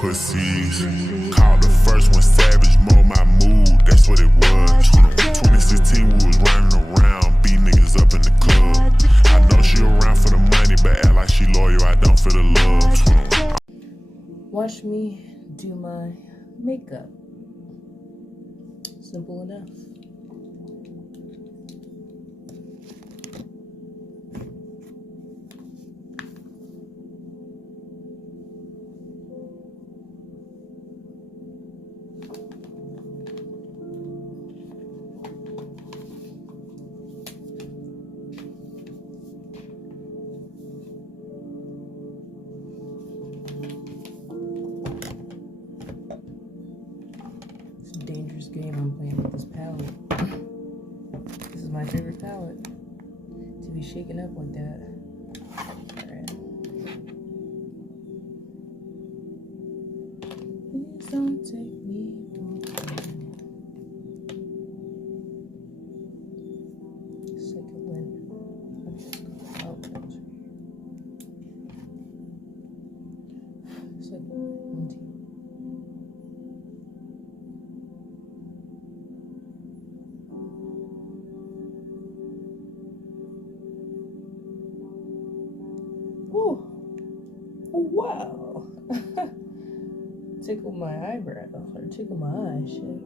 Pussies. Called the first one savage, mold my mood, that's what it was. 2016, we was running around, beat niggas up in the club. I know she around for the money, but act like she loyal, I don't feel the love. Watch me do my makeup. Simple enough. Dangerous game I'm playing with this palette. This is my favorite palette. To be shaken up like that. Alright. Please don't take me for granted. It's like a win. It's like one team. Oh, wow. Tickle my eyebrow, or tickle my eye, shit.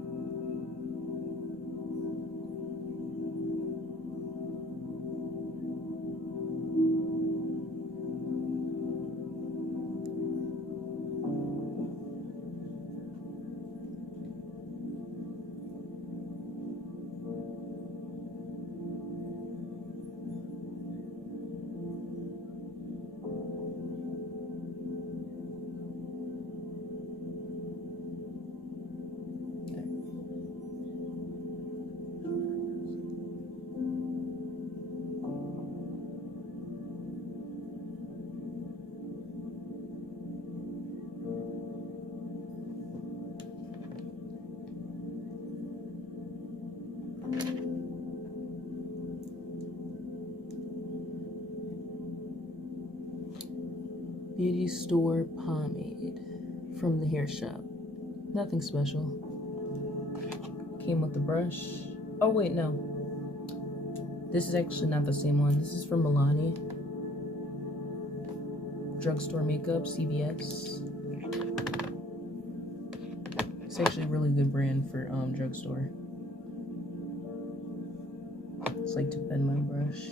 Beauty store pomade from the hair shop. Nothing special. Came with the brush. Oh wait, no. This is actually not the same one. This is from Milani. Drugstore makeup, CVS. It's actually a really good brand for drugstore. It's like to bend my brush.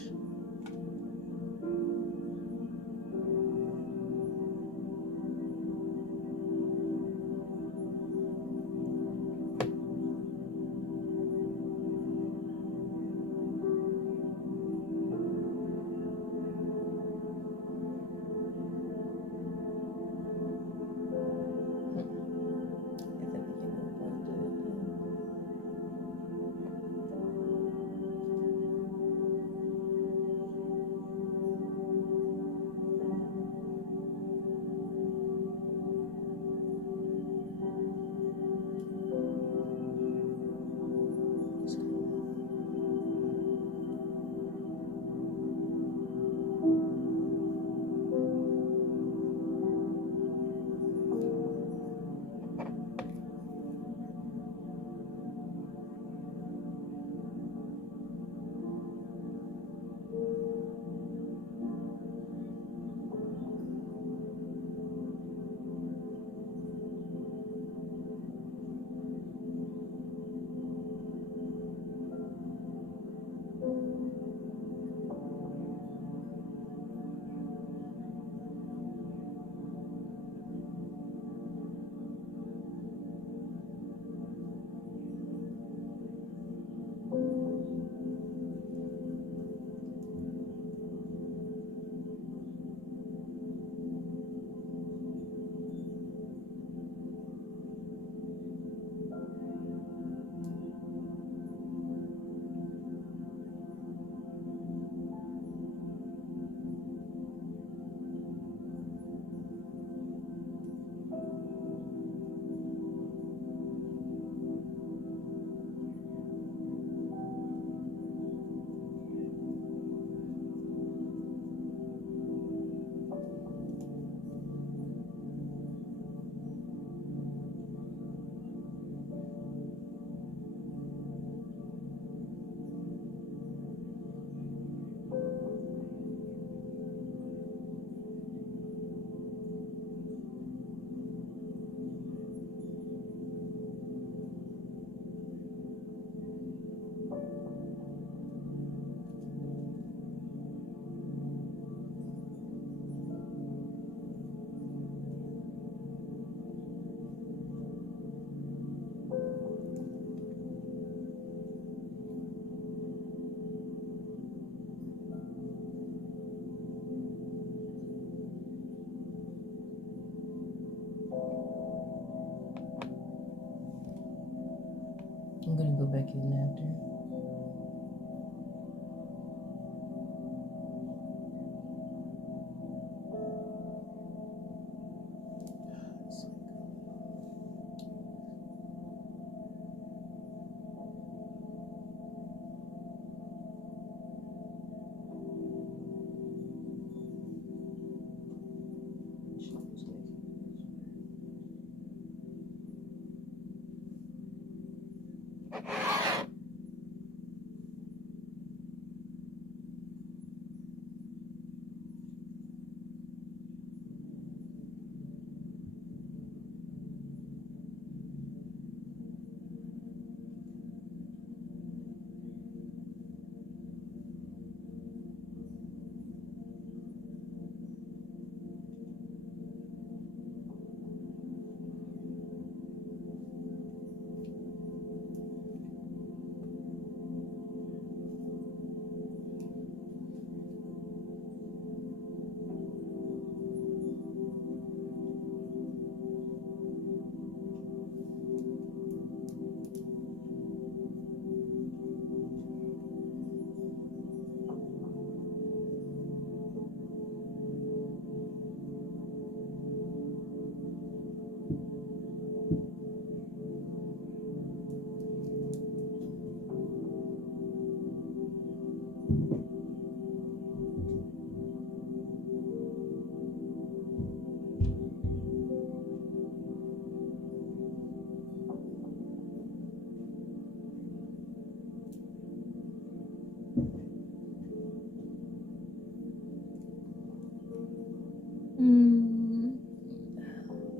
I'm gonna go back in after.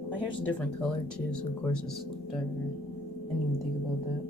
My hair's a different color too, so of course it's darker. I didn't even think about that.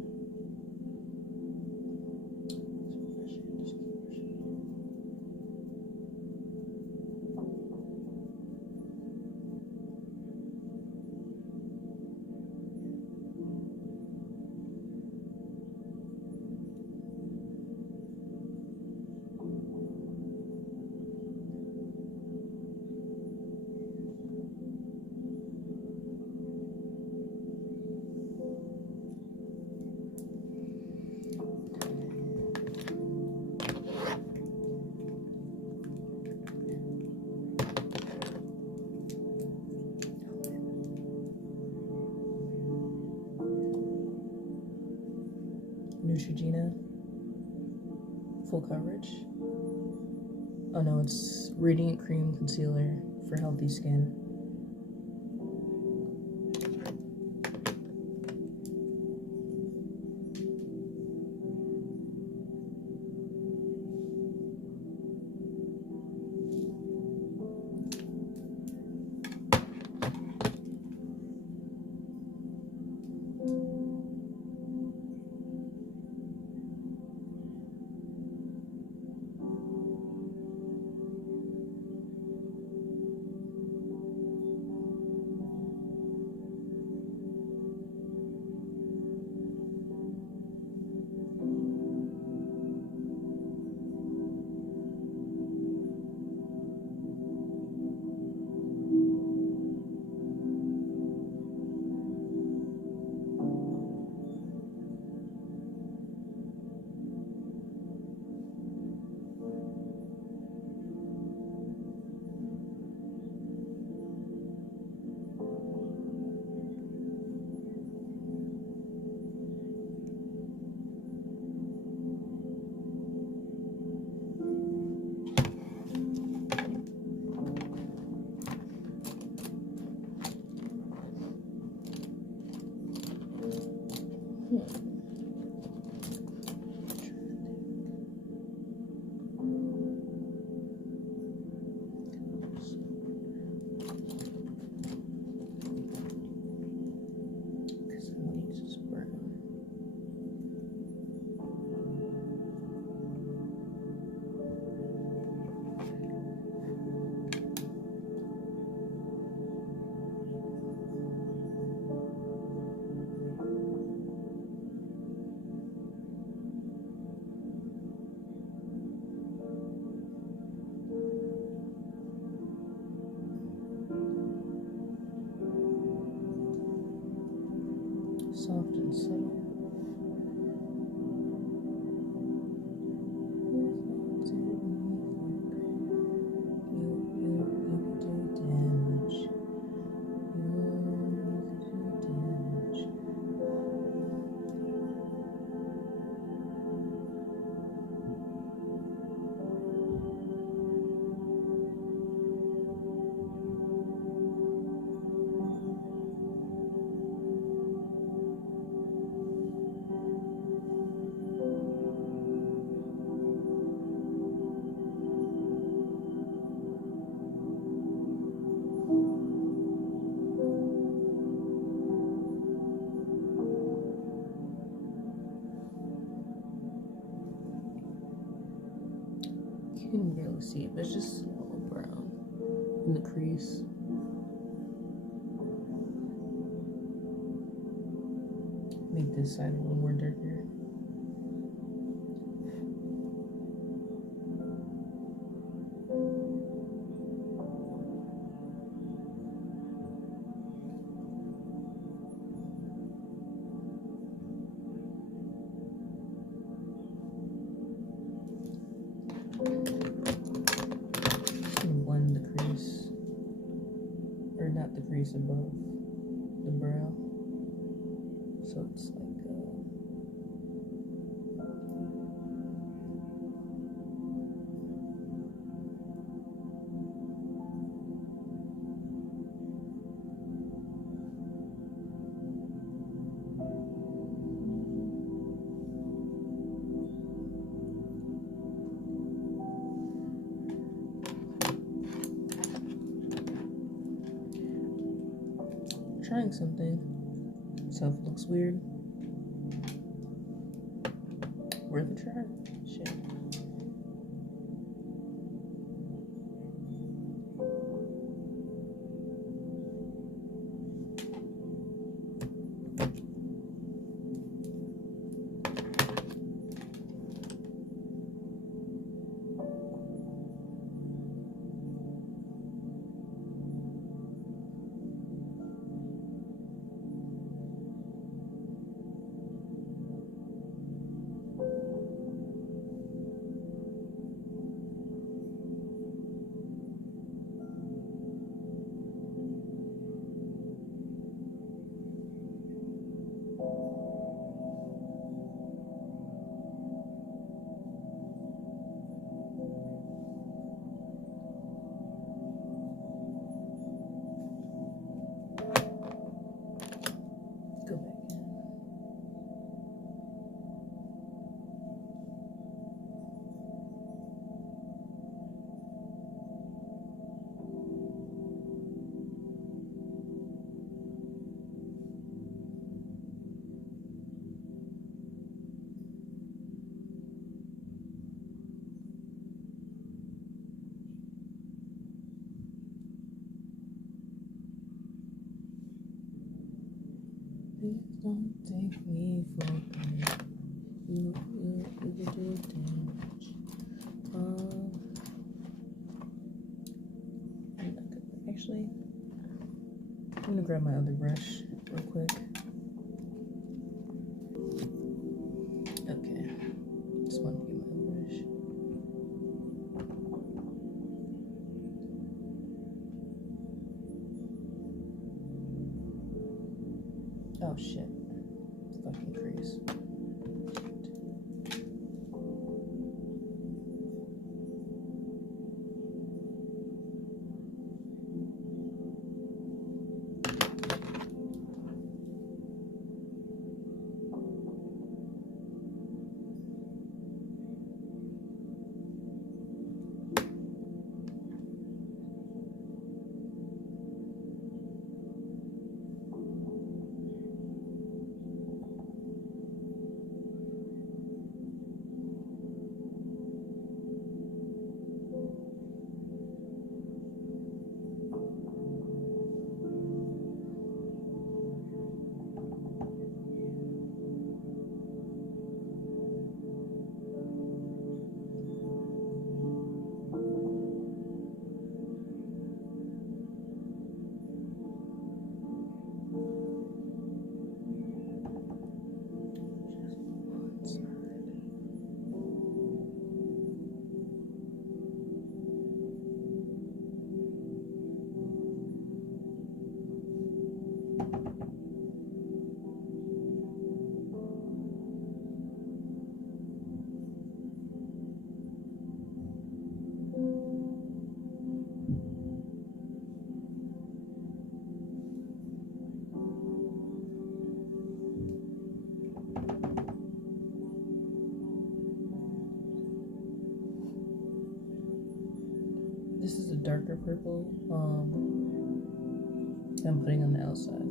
Neutrogena, full coverage. Oh no, it's Radiant Cream Concealer for healthy skin. Soft and subtle. really see it, but it's just a little brown in the crease. Make this side a little more darker. Blend the crease, or not the crease, above the brow, so it's like trying something, so if it looks weird, worth a try. Shit. Go back in. Please don't take me for granted. You do damage. I'm not gonna, actually, I'm gonna grab my other brush real quick. Okay, just want to get my other brush. Oh shit. Fucking crease. This is a darker purple. I'm putting on the outside.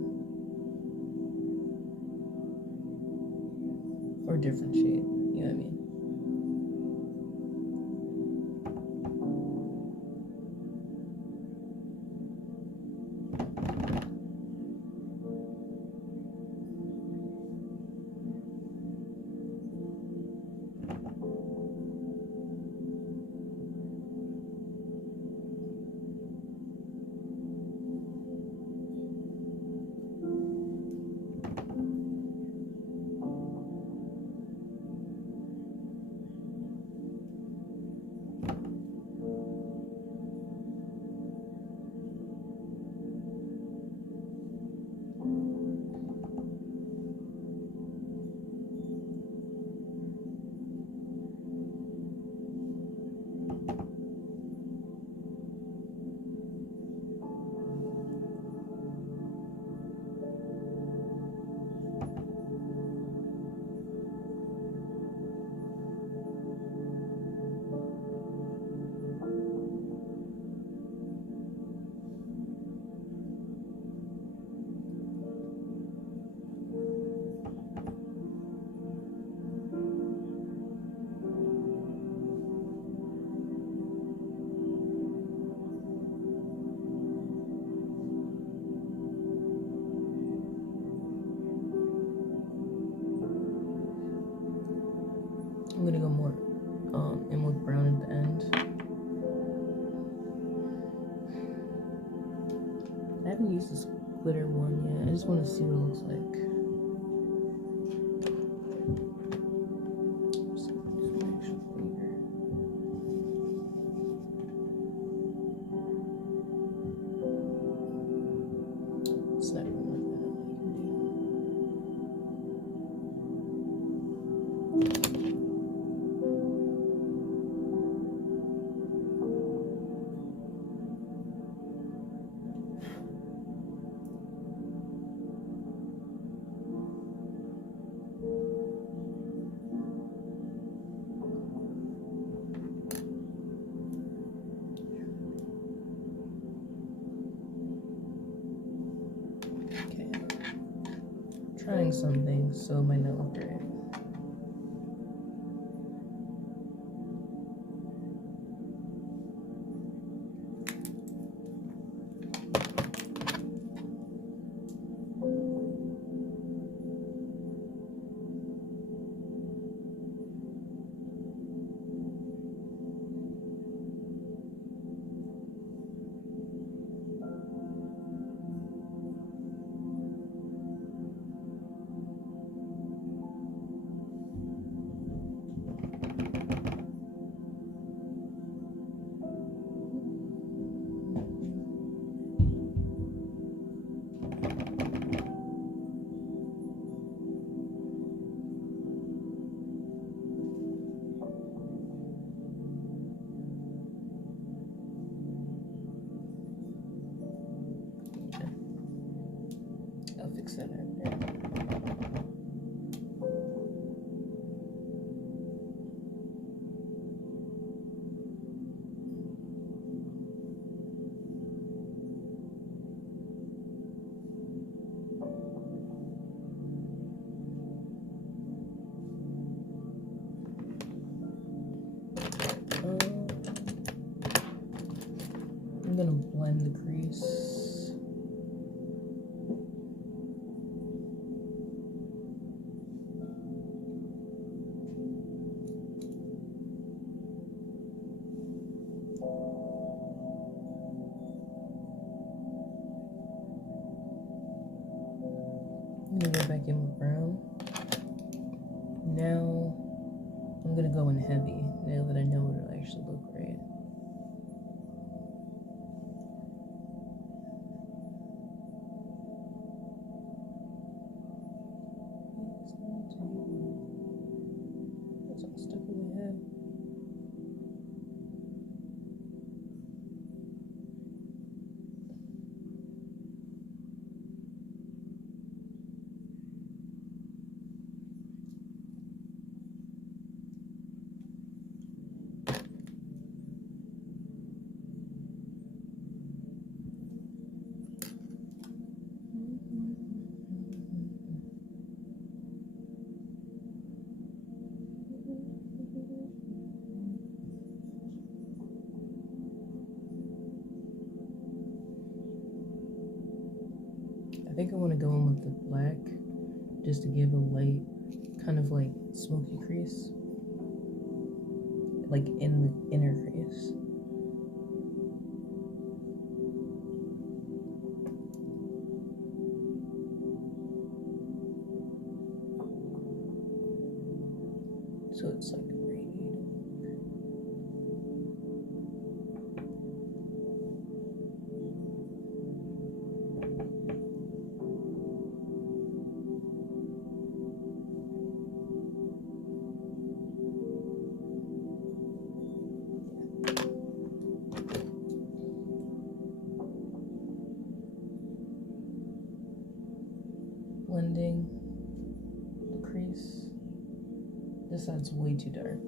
Or different shade, you know what I mean? I'm gonna go more emerald brown at the end. I haven't used this glitter one yet. I just want to see what it looks like. It's not even like that. Okay. Trying something, so it might not look great. I'll fix that after. I'm gonna blend the crease. I'm gonna go back in with brown. Now I'm gonna go in heavy now that I know it'll actually look great. That's all stuck in my head. think I want to go in with the black just to give a light, kind of like smoky crease, like in the inner crease. So it's like radiating. Blending the crease. This side's way too dark.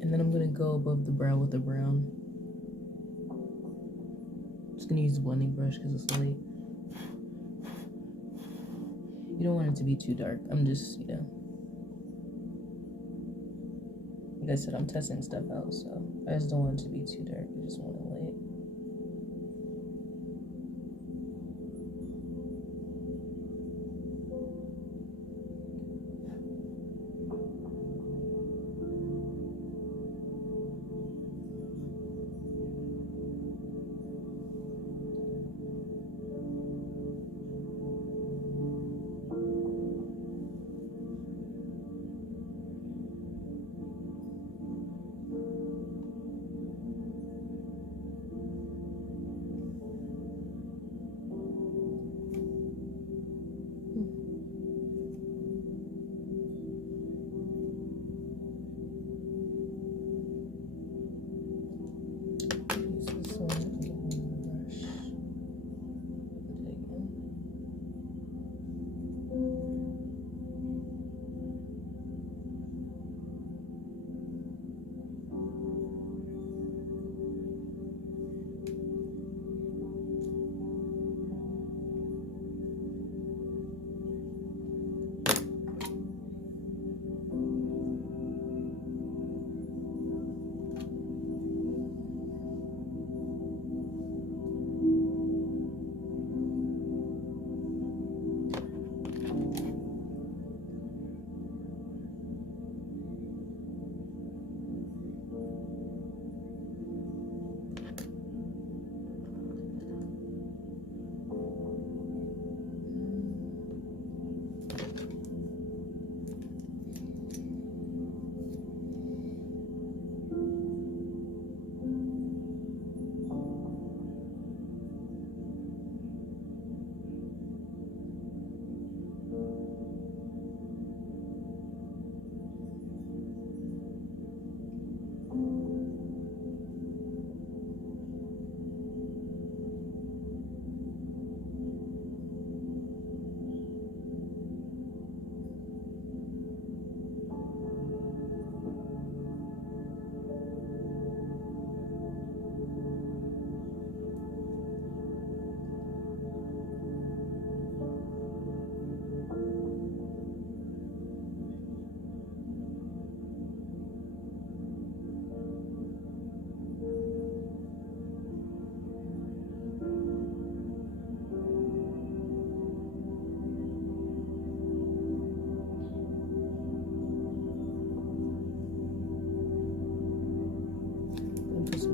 And then I'm gonna go above the brow with the brown. Just gonna use the blending brush because it's light. You don't want it to be too dark. I'm just, you know, like I said, I'm testing stuff out, so I just don't want it to be too dark. I just want it light.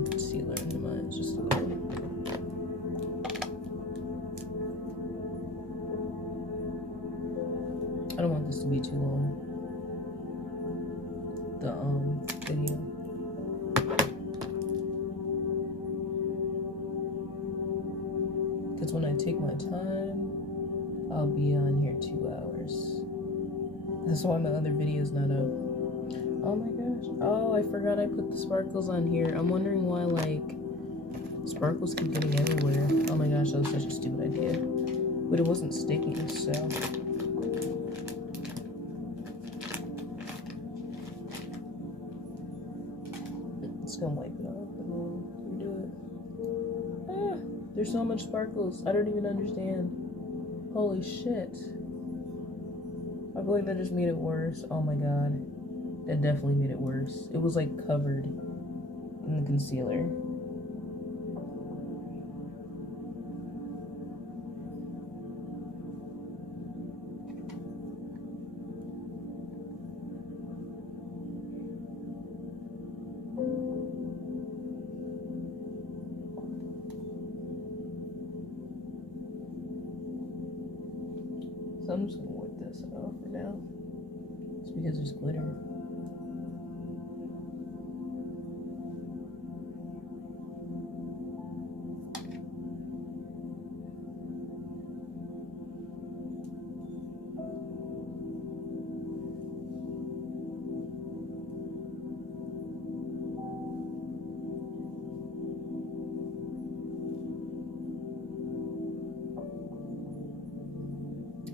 Concealer into mine, just a little. I don't want this to be too long. The video. Because when I take my time, I'll be on here 2 hours. That's why my other video's not up. Oh my gosh. Oh, I forgot I put the sparkles on here. I'm wondering why, like, sparkles keep getting everywhere. Oh my gosh, that was such a stupid idea. But it wasn't sticking, so. It's gonna wipe it off and we'll redo it. Ah, there's so much sparkles. I don't even understand. Holy shit. I believe that just made it worse. Oh my god. That definitely made it worse. It was like covered in the concealer. So I'm just gonna wipe this off for now. It's because there's glitter.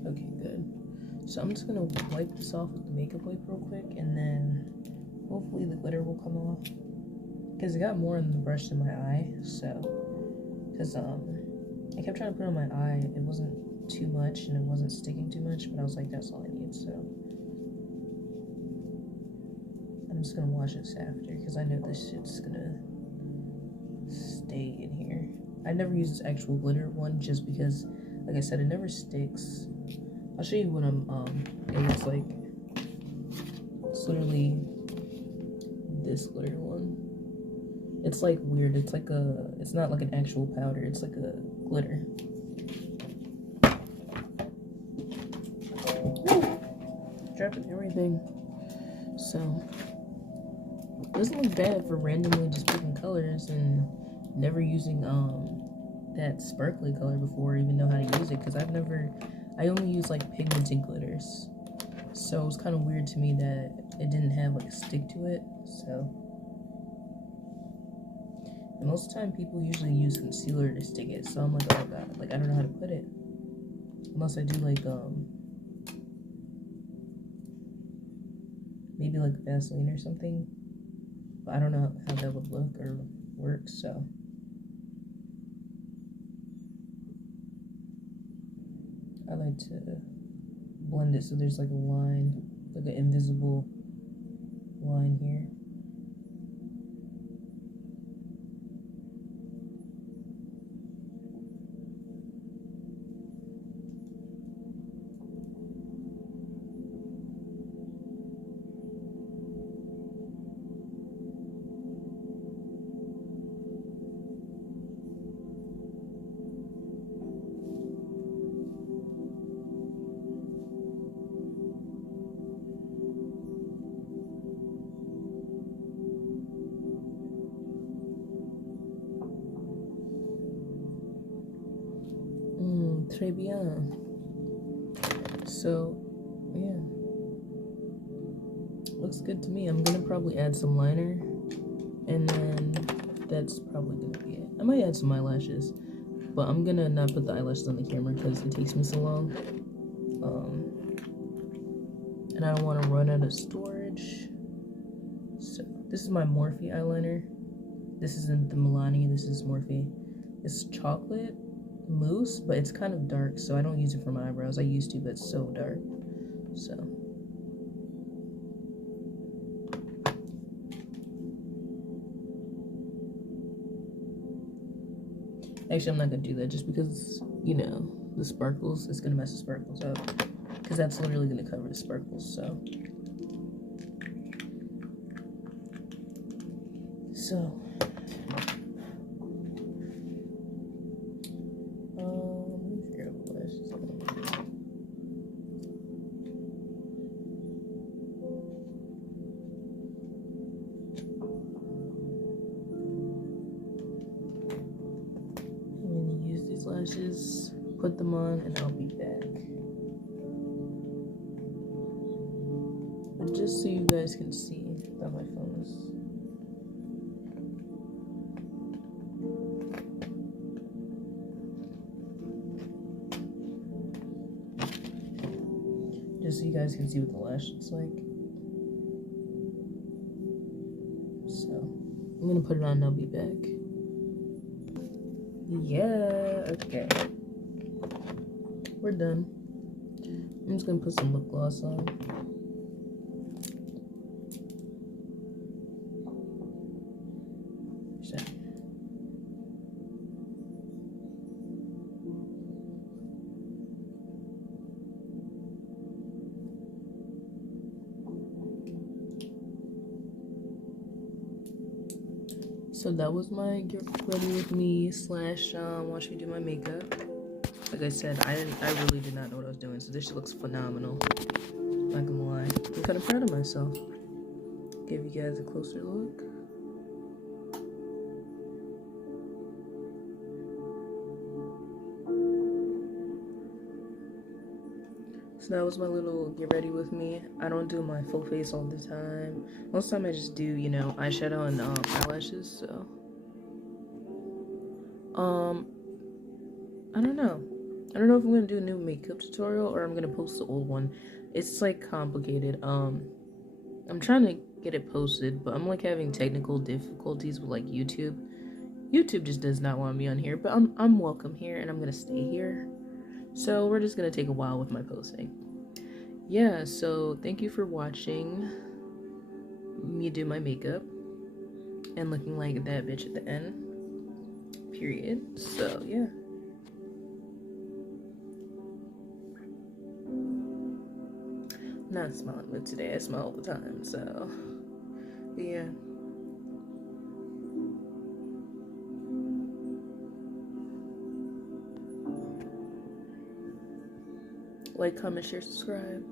Okay, good. So I'm just gonna wipe this off with the makeup wipe real quick, and then hopefully the glitter will come off. Because it got more in the brush than my eye, so. Because I kept trying to put it on my eye, it wasn't too much and it wasn't sticking too much, but I was like, that's all I need, so. I'm just gonna wash this after, because I know this shit's gonna stay in here. I never use this actual glitter one just because, like I said, it never sticks. I'll show you what it looks like. It's literally this glitter one. It's like weird. It's like it's not like an actual powder. It's like a glitter. Dropping everything. So, it doesn't look bad for randomly just picking colors and never using that sparkly color before, even know how to use it, because I only use like pigmented glitters, so it was kind of weird to me that it didn't have like a stick to it. So, and most of the time people usually use concealer to stick it, so I'm like, oh god, like I don't know how to put it, unless I do like maybe like Vaseline or something, but I don't know how that would look or work. So I like to blend it so there's like a line, like an invisible line here. Très bien. So, yeah. Looks good to me. I'm gonna probably add some liner, and then that's probably gonna be it. I might add some eyelashes, but I'm gonna not put the eyelashes on the camera because it takes me so long. And I don't want to run out of storage. So, this is my Morphe eyeliner. This isn't the Milani, this is Morphe. It's chocolate mousse, but it's kind of dark, so I don't use it for my eyebrows. I used to, but it's so dark. So actually I'm not gonna do that just because, you know, the sparkles, it's gonna mess the sparkles up, because that's literally gonna cover the sparkles. So lashes, put them on, and I'll be back. But just so you guys can see that my phone is. Just so you guys can see what the lash looks like. So, I'm gonna put it on and I'll be back. Yeah, okay. We're done. I'm I'm just gonna put some lip gloss on. So that was my get ready with me / watch me do my makeup. Like I said, I really did not know what I was doing, so this shit looks phenomenal. Not gonna lie, I'm kind of proud of myself. Give you guys a closer look. So that was my little get ready with me. I don't do my full face all the time. Most of the time I just do, you know, eyeshadow and eyelashes, so. I don't know. I don't know if I'm gonna do a new makeup tutorial or I'm gonna post the old one. It's like complicated. I'm trying to get it posted, but I'm like having technical difficulties with like YouTube. YouTube just does not want me on here, but I'm welcome here and I'm gonna stay here. So we're just gonna take a while with my posting. Yeah, so thank you for watching me do my makeup and looking like that bitch at the end. Period. So yeah. I'm not smiling mood today. I smile all the time, so yeah. Like, comment, share, subscribe.